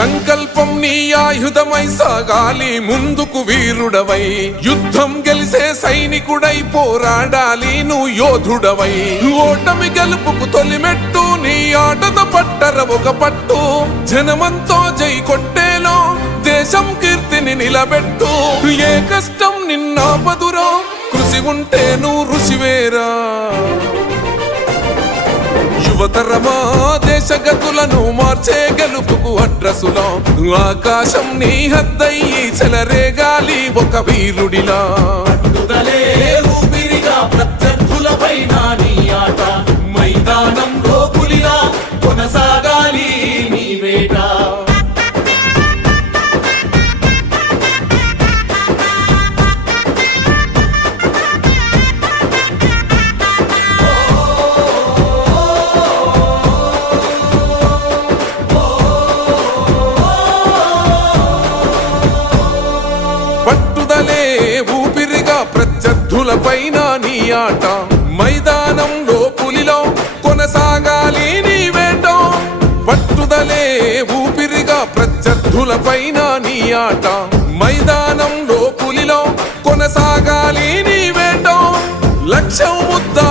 సంకల్పం నీ ఆయుధమై సాగాలి ముందుకు వీరుడవై, యుద్ధం గెలిసే సైనికుడై పోరాడాలి నువ్వు యోధుడవై. ఓటమి గెలుపుకు తొలిమెట్టు నీ ఆటతో పట్టర ఒక పట్టు, జనమంతో జై కొట్టేలో దేశం కీర్తిని నిలబెట్టు. ఏ కష్టం నిన్నాపదురో కృషి ఉంటే నువ్వు రుచివేరా. యువతరమా దేశ గతులను మార్చే గెలుపుకు అడ్రసులో, ఆకాశం నీ హద్దయ్యి చెలరేగాలి ఒక వీరుడిలా. ఊపిరిగా ప్రత్యర్థులపైన నీ ఆట, మైదానంలో పులిలా కొనసాగాలి నీ వేట. పట్టుదలే ఊపిరిగా ప్రత్యర్థులపైన నీ ఆట, మైదానంలో పులిలో కొనసాగాలి నీ వేట. పట్టుదలే ఊపిరిగా ప్రత్యర్థులపైన నీ ఆట, మైదానంలో పులిలో కొనసాగాలి నీ వేట. లక్ష్యం ముద్దా